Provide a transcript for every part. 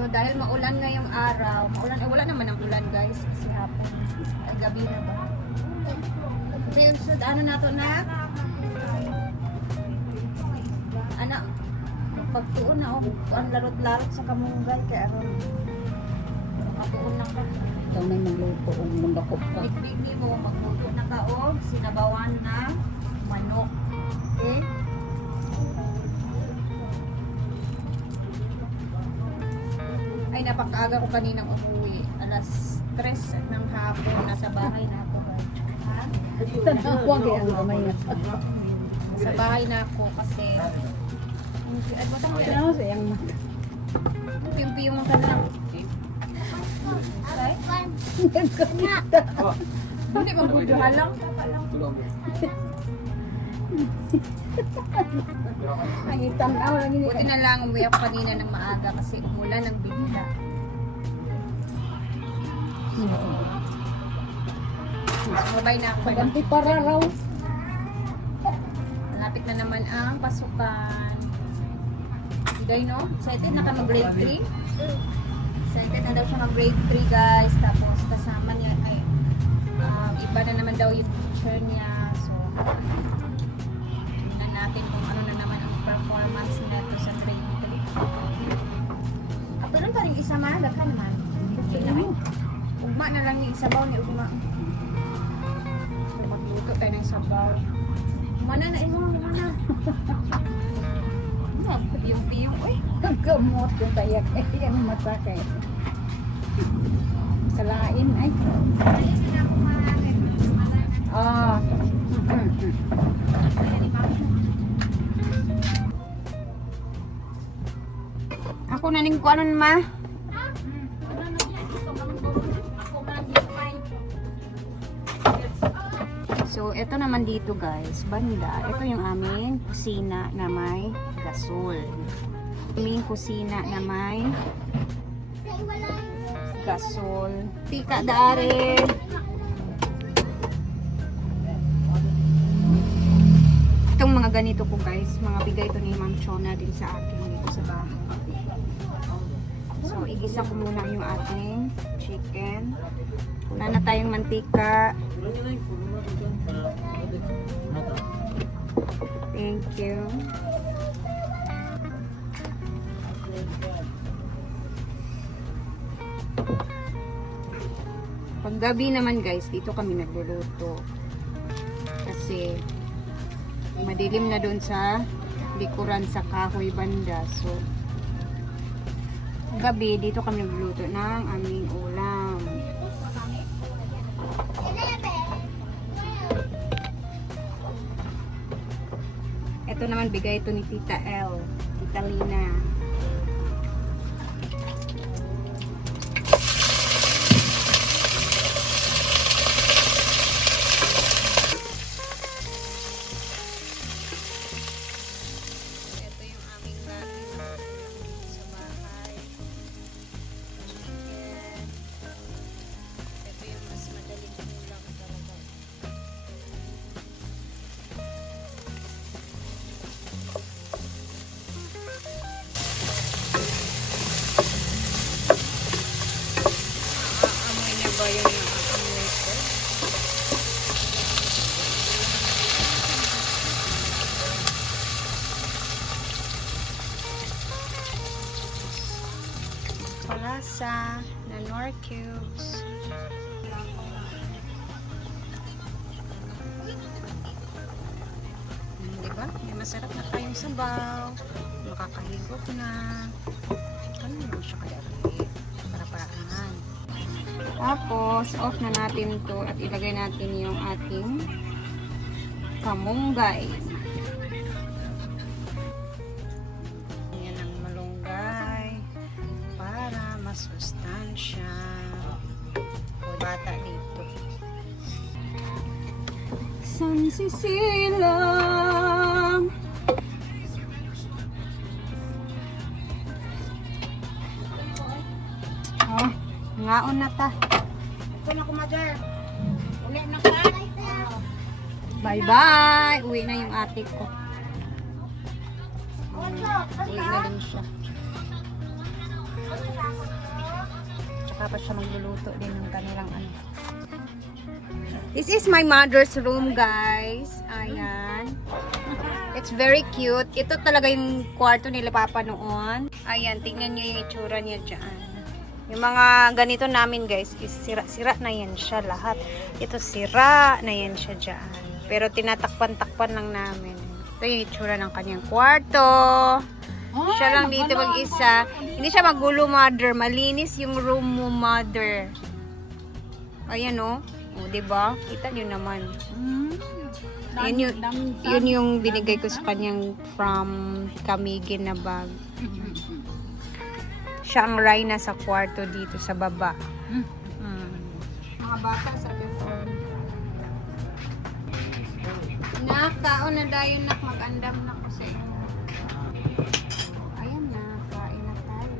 So dahil maulan ngayong araw, wala naman ang ulan guys kasi hapon ay gabi na ba. So ano nato na? Anak, pagtuon na ako, ang larot-larot sa kamunggay kaya aron. Pagtuon na ka. Ito may magluto o mundakop ka. Big mo, magluto na ka o sinabawan na manok. Okay? Ay, napakaaga ko kaninang umuwi. Alas 3 ng hapon, nasa bahay na ako. Ha? Huwag kaya ang kamay na. Sa bahay na ako kasi ay, batang mo Ano sa iyang piyong ka lang. Okay? Hindi bang budyo halang? Nangitan na lang ini. Buti na lang umuwi ako kanina ng maaga kasi umulan ng bigla. Mabay na ako. Paganti para raw. Malapit na naman ang pasukan. Bigay no? Excited na ka mag-grade 3? Excited na daw siya mag-grade 3 guys. Tapos kasama niya ay iba na naman daw yung teacher niya. So, tingnan natin kung ano na naman ang performance nito sa grade 3. At doon pa rin isa man, daghan man. Okay na kayo. Ugma na lang yung sabaw ni Ugma. So, magluto tayo ng sabaw. Mana na imo, mana. Piyong-piyong, uy. Gamot yung tayak yung masakay. Kalain ay. Ah. Ako naning ko anon ma. So, ito naman dito guys, banda. Ito yung aming kusina na may gasol. Aming kusina na may gasol. Tika daare. Itong mga ganito ko guys, mga bigay ito ni Ma'am Chona din sa akin dito sa bahay. So, igisa ko muna yung ating chicken. Wala na tayong mantika. Thank you. Paggabi naman guys, dito kami nagluluto. Kasi madilim na doon sa likuran sa kahoy banda. So, gabi dito kami nagluluto ng aming ulam. Ito naman bigay ito ni Tita L, Tita Lina. Ito yung aming gabi sa bahay. Chicken. Ito yung mas madaling ulam talaga. Amoy na ba yung amoy ko? Palasa na Nor cubes. Diba? May masarap na tayong sabaw. Makakahigop na. Ano naman siya kaya? Para-paraan. Tapos, off na natin to at ilagay natin yung ating kamunggay. Yan ang malunggay para masustansya. O bata dito. San sisilang ngaon na ta. Ito na kumadar. Uli na ka. Bye bye. Uwi na yung ate ko. Uwi na din siya. Tapos siya magluluto din ng kanilang ano. This is my mother's room, guys. Ayan. It's very cute. Ito talaga yung kwarto nila papa noon. Ayan, tingnan nyo yung itsura niya dyan. Yung mga ganito namin, guys, is sira-sira na yan siya lahat. Ito sira na yan siya dyan. Pero tinatakpan-takpan lang namin. Ito yung itsura ng kanyang kwarto. Siya lang dito mag-isa. Hindi siya magulo, mother. Malinis yung room mo, mother. Ayan, oh. O, diba? Kita nyo naman. Yun yung binigay ko sa kanyang from Camigin na bag. Siya ang Rhina sa kwarto dito sa baba. Mga bata sa before. Nakaon na dayon nak mag-andam na ko sa inyo. Ayan na, kain na tayo.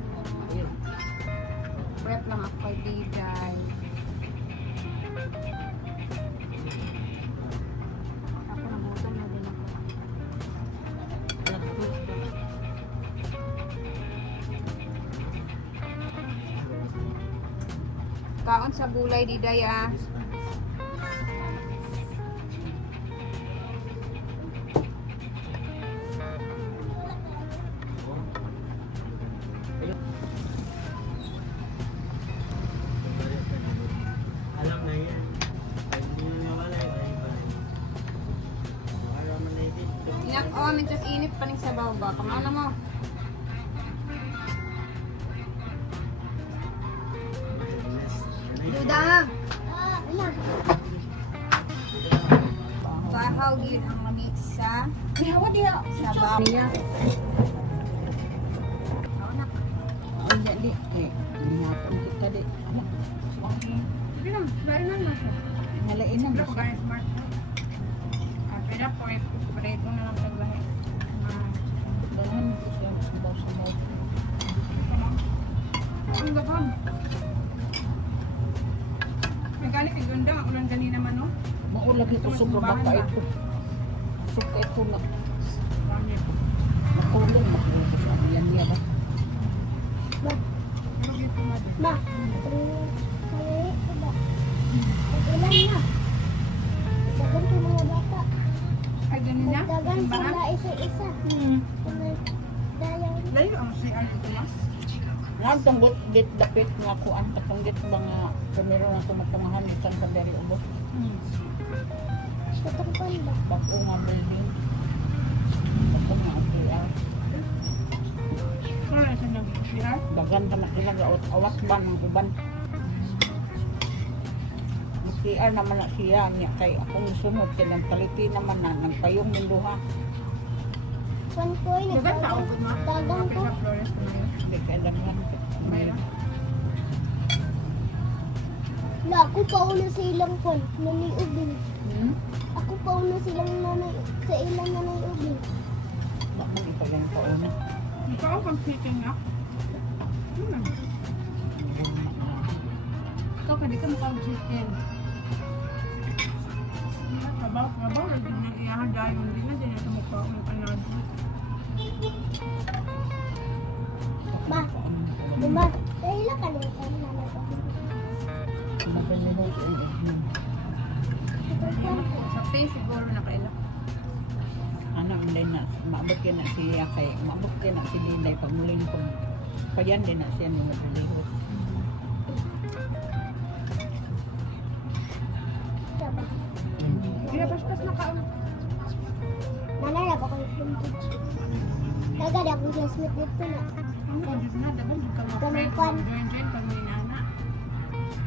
Prep lang ako kay Diday. Ako namutan na din ako. Kaon sa bulay, Diday, ah. Alam na yan. Pag hindi na nawala, alam mo na yun. Inak, oh, medyo init pa rin sa baba. Kamana mo. Dudang! Bahaw yun ang lamisa. Ihawa diha. Sa baba. Niya. Ay, di. Hihapon kita di. Anak. Hindi lang, dahil na lang siya. Halain na Pero mo. kaya smart po. Pero po, preto na lang pagbahay. Dalahan ko siya. Sabaw-sabaw. Ang gabon. May galit kay Gunda, ang ulan ganina man, no? Maulagi ko sobrang baka ito. Suka ito na. Makulang. Makulang ko siya. Yan niya ba? Pero dito mo. Ma, ulan na. Dagan ko mga bata. Ay, ganina? Dagan Simbahan? sila isa-isa. Dayaw. Layo ang CR dito, mas. Nga tunggot dit dapit nga kuan patunggit ba nga kamero nga tumatungahan isan sa diri ubos. Patungkol ba? Bako nga building. Bako nga APR. Ano na siya nag-CR? Dagan pa na sila awas ba ng uban. APR naman na siya niya kay akong sunod silang taliti naman na nagpayong minduha. Kwan ko ay Dagan tao po, ma. Dagan ko. Sa Flores ko na yun. Hindi kaya daghan. Mayroon. Na, ako pa una sa ilang kwan. Nanay ubing. Ako pa una silang nanay sa ilang nanay ubing. Bako ito lang pauna. Ikaw pang sitting na. Ikaw ka di ka makag-chicken. Trabaho, lagi na iyahan dahil hindi na din ito mukha ng kanado. Ma, diba? Dahil ka na sa nanay ubing. Sa face siguro nakailak. Anak din na maabot ka na siya kay maabot ka na si Linday pag muling ko. Payan din na siya nung naglihot. Diba? Kaya pas-pas nakaon. Nanay na ba ko yung flintage? Kagad akong classmate dito na. Ano ka dito na? Daban di ka Ganun ma-friend. kwan. Join kami na na.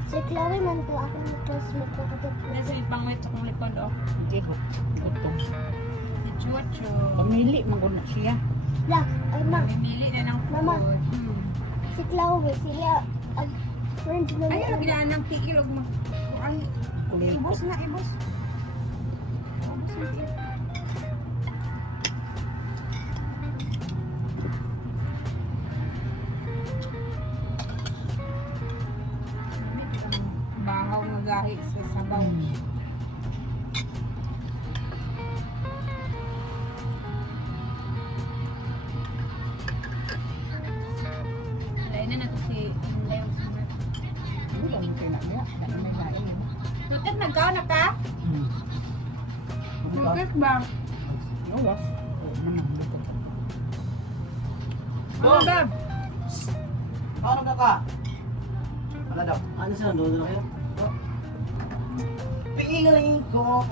Si Chloe man to akong classmate ko katip. Nasa ipangwit sa kong likod oh. Hindi ko. Gutong. Si Chucho. Pamili, maguna siya. La, ay ma, Mamimili na ng food. Mama. si Chloe, sila friends na Ayun, niya. ginaan ng tigil. Ay, Kulit ko. ibos na, ibos. Ibos na tigil. Bahaw nga gahi sa sabaw. Lain na nato si Leon Summer. ang tinagya. Kaya may lain. Bakit nagkaon na ka? Ano ba? Bakit ba? Awas. Manang dito. Ano ba? Paano na ka? Ano daw? Ano sa doon na kayo? Piling ko.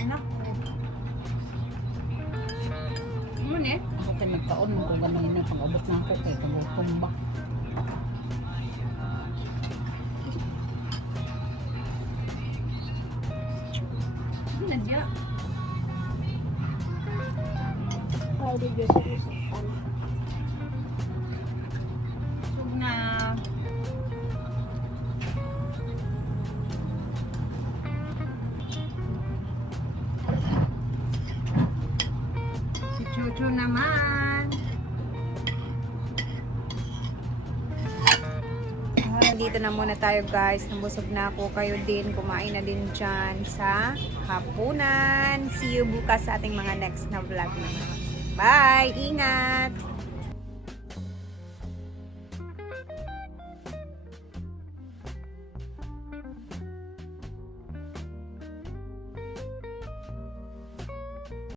Anak. Ano ni? Ako tayo nagtaon mo kung gano'n na pang-abot na ako kay kagutom ba. Ano na diya? Pwede dyan sa usapan. Sug na. Si Chucho naman. Dito na muna tayo guys. Nabusog na ako. Kayo din. Kumain na din dyan sa hapunan. See you bukas sa ating mga next na vlog naman. Bye! Ingat!